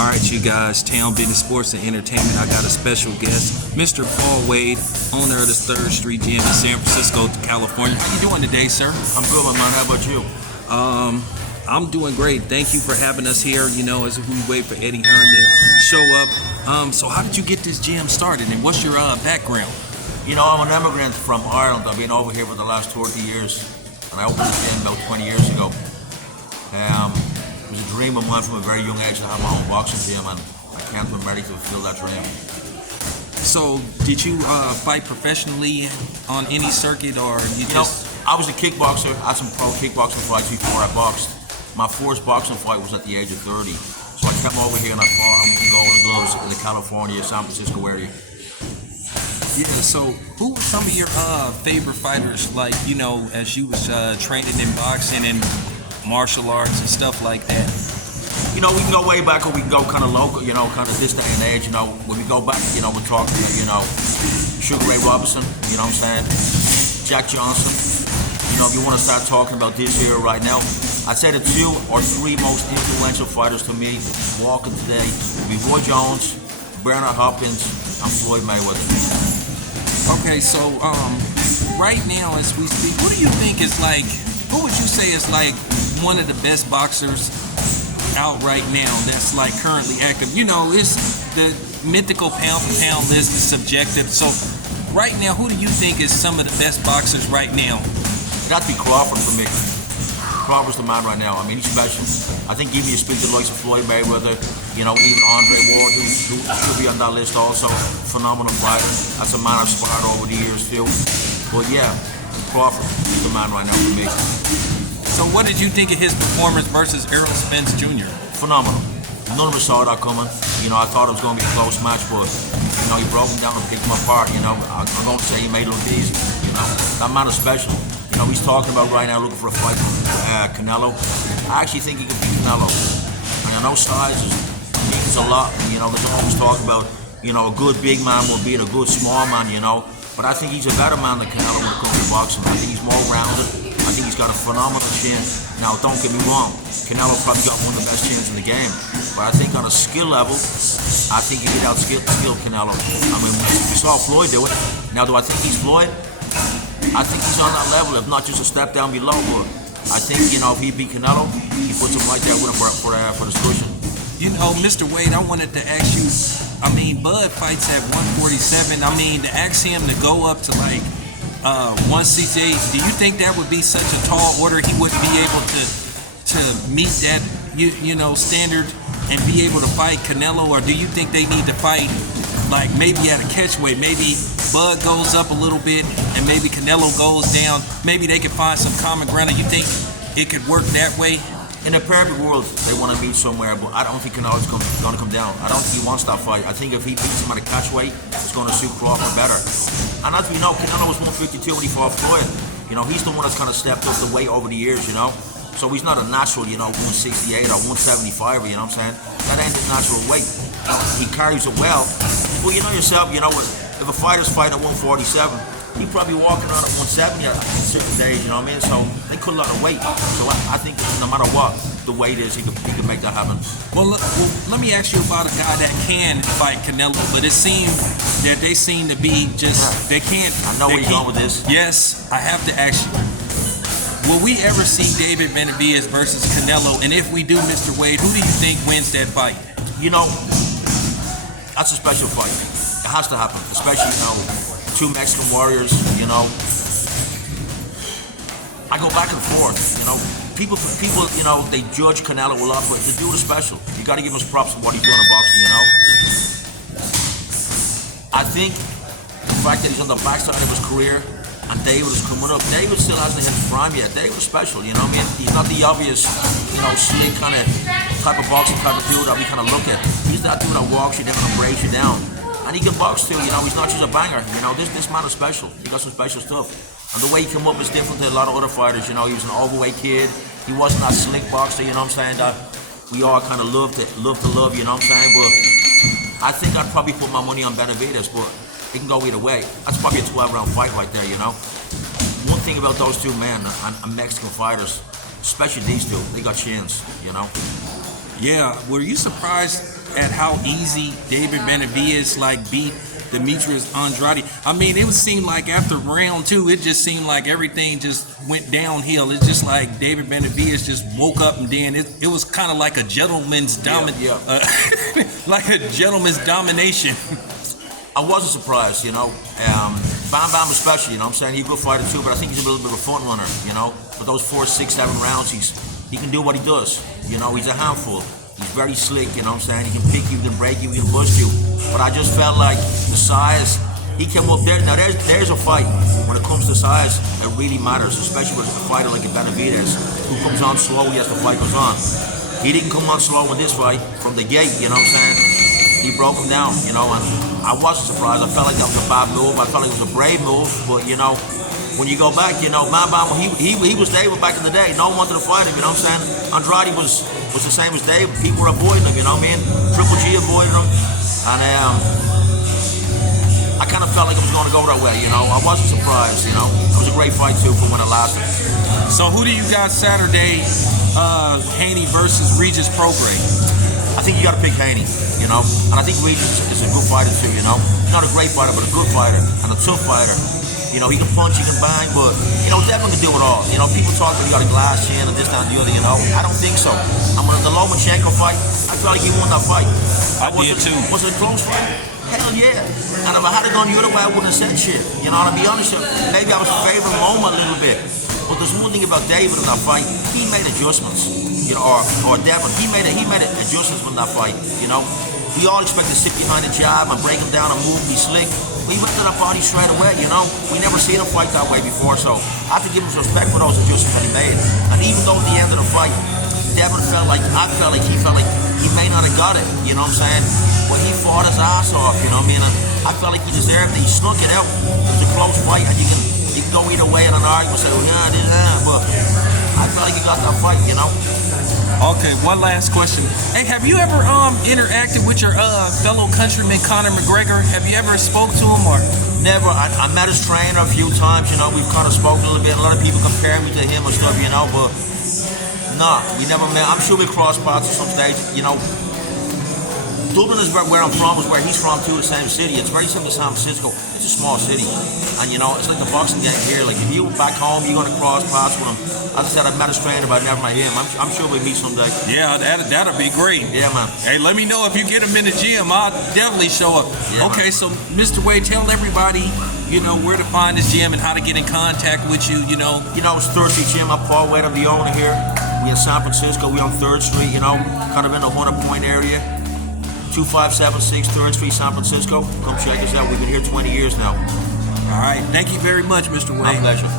All right, you guys, Town Business Sports and Entertainment. I got a special guest, Mr. Paul Wade, owner of the 3rd Street Gym in San Francisco, California. How you doing today, sir? I'm good, my man. How about you? I'm doing great. Thank you for having us here, as we wait for Eddie Hearn to show up. So how did you get this gym started, and what's your background? I'm an immigrant from Ireland. I've been over here for the last 30 years, and I opened this gym about 20 years ago. It was a dream of mine from a very young age to have my own boxing gym, and I can't be ready to fulfill that dream. So, did you fight professionally on any circuit, or I was a kickboxer. I had some pro kickboxing fights before I boxed. My first boxing fight was at the age of 30. So I came over here and I fought. I won the Golden Gloves in the California, San Francisco area. Yeah, so who were some of your favorite fighters, like, as you was training in boxing and martial arts and stuff like that? We can go way back, or we can go kind of local, kind of this day and age. When we go back, we're talking, Sugar Ray Robinson, you know what I'm saying? Jack Johnson. If you want to start talking about this era right now, I'd say the 2 or 3 most influential fighters to me walking today would be Roy Jones, Bernard Hopkins, and Floyd Mayweather. Okay, so right now as we speak, who would you say is like one of the best boxers out right now that's like currently active? It's the mythical pound for pound list is subjective. So right now, who do you think is some of the best boxers right now? That'd be Crawford for me. Crawford's the man right now. I mean, he's special. I think even you speak to the likes of Floyd Mayweather, even Andre Ward, who should be on that list also. Phenomenal fighter. That's a man I've sparred over the years too. But yeah, Crawford is the man right now for me. So what did you think of his performance versus Errol Spence Jr.? Phenomenal. None of us saw that coming. I thought it was going to be a close match, but he broke him down and picked him apart. I'm going to say he made it look easy. That man is special. He's talking about right now looking for a fight with Canelo. I actually think he can beat Canelo. And I know size means a lot. There's always talk about, a good big man will beat a good small man, But I think he's a better man than Canelo when it comes to boxing. I think he's more rounded. I think he's got a phenomenal chin. Now, don't get me wrong, Canelo probably got one of the best chins in the game. But I think on a skill level, I think he could outskill Canelo. I mean, we saw Floyd do it. Now, do I think he's Floyd? I think he's on that level, if not just a step down below. But I think, if he beat Canelo, he puts him right there with him for discussion. Mr. Wade, I wanted to ask you, Bud fights at 147. To ask him to go up to 168, do you think that would be such a tall order he wouldn't be able to meet that, standard and be able to fight Canelo? Or do you think they need to fight maybe at a catchweight? Maybe Bud goes up a little bit and maybe Canelo goes down. Maybe they could find some common ground. Do you think it could work that way? In a perfect world, they want to meet somewhere, but I don't think Canelo's going to come down. I don't think he wants that fight. I think if he beats him at a catchweight, it's going to suit Crawford better. And as we know, Canelo was 152 when he fought Floyd. He's the one that's kind of stepped up the weight over the years, So he's not a natural, 168 or 175, you know what I'm saying? That ain't his natural weight. He carries it well. Well, yourself, if a fighter's fighting at 147, he'd probably be walking around at 170 at certain days, you know what I mean? So they cut a lot of weight. So I think no matter what the weight is, he could make that happen. Well, let me ask you about a guy that can fight Canelo, but it seems that they seem to be they can't. I know where you're going with this. Yes, I have to ask you. Will we ever see David Benavidez versus Canelo? And if we do, Mr. Wade, who do you think wins that fight? That's a special fight. It has to happen, especially, 2 Mexican warriors, I go back and forth, People, they judge Canelo a lot, but the dude is special. You got to give him his props for what he's doing in boxing, I think the fact that he's on the backside of his career and David is coming up, David still hasn't hit his prime yet. David's special, He's not the obvious, slick kind of type of boxing type of dude that we kind of look at. He's that dude that walks you down and breaks you down. And he can box too, he's not just a banger. This man is special. He got some special stuff. And the way he came up is different than a lot of other fighters. He was an overweight kid. He wasn't that slick boxer, that we all kind of love to love, But I think I'd probably put my money on Benavidez, but it can go either way. That's probably a 12-round fight right there, One thing about those two men and Mexican fighters, especially these two, they got chins, Yeah, were you surprised at how easy David Benavidez beat Demetrius Andrade? I mean, it seemed like after round 2, it just seemed like everything just went downhill. It's just like David Benavidez just woke up, and then it was kind of like a gentleman's like a gentleman's domination. I wasn't surprised, you know. Bam Bam especially, you know what I'm saying? He's a good fighter too, but I think he's a little bit of a front runner, you know. For those 4, 6, 7 rounds, he can do what he does. You know, he's a handful. He's very slick, you know what I'm saying? He can pick you, he can break you, he can bust you. But I just felt like the size, he came up there. Now there's a fight when it comes to size that really matters, especially with a fighter like a Benavidez, who comes on slow as the fight goes on. He didn't come on slow in this fight from the gate, you know what I'm saying? He broke him down, you know, and I wasn't surprised. I felt like that was a bad move. I felt like it was a brave move, but you know, when you go back, you know, Bam Bam, he was David back in the day. No one wanted to fight him, you know what I'm saying? Andrade was the same as David. People were avoiding him, you know what I mean? Triple G avoided him, and I kind of felt like it was going to go that way, you know. I wasn't surprised, you know. It was a great fight too for when it lasted. So who do you got Saturday? Haney versus Regis Prograis. I think you got to pick Haney, you know, and I think Regis is a good fighter too, you know. Not a great fighter, but a good fighter and a tough fighter. You know, he can punch, he can bang, but you know, Devin can do it all. You know, people talk about he got a glass chin and this, that, and the other. You know, I don't think so. I'm gonna the Lomachenko fight. I felt like he won that fight. I did too. Was it a close fight? Hell yeah. And if I had it gone the other way, I wouldn't have said shit. You know, to be honest, maybe I was favoring Loma a little bit. But there's one thing about David in that fight. He made adjustments. You know, or Devin. He made adjustments in that fight. You know, we all expect to sit behind the jab and break him down and move, be slick. We went to that body straight away, you know. We never seen him fight that way before, so I have to give him respect for those adjustments that he made. And even though at the end of the fight, Devin felt like he may not have got it, you know what I'm saying? But he fought his ass off, you know what I mean? And I felt like he deserved it. He snuck it out. It was a close fight, and you can go either way in an argument, say, well, but I felt like he got that fight, you know. Okay, one last question. Hey, have you ever interacted with your fellow countryman Conor McGregor? Have you ever spoke to him or? Never. I met his trainer a few times, you know. We've kind of spoken a little bit. A lot of people compare me to him and stuff, you know, but nah, we never met. I'm sure we crossed paths at some stage, you know. Dublin is where I'm from, is where he's from too, the same city. It's very similar to San Francisco. It's a small city. And you know, it's like the boxing game here. Like if you were back home, you're gonna cross paths with him. As I said, I met a stranger, but I never met him. I'm sure we'll meet someday. Yeah, that'll be great. Yeah, man. Hey, let me know if you get him in the gym. I'll definitely show up. Yeah, okay, man. so Mr. Wade, tell everybody, you know, where to find this gym and how to get in contact with you, you know. You know, it's 3rd Street Gym. I'm Paul Wade, I'm the owner here. We in San Francisco, we on 3rd Street, you know, kind of in the Hunter Point area. 2576 3rd Street, San Francisco. Come check us out. We've been here 20 years now. All right. Thank you very much, Mr. Wade. My pleasure.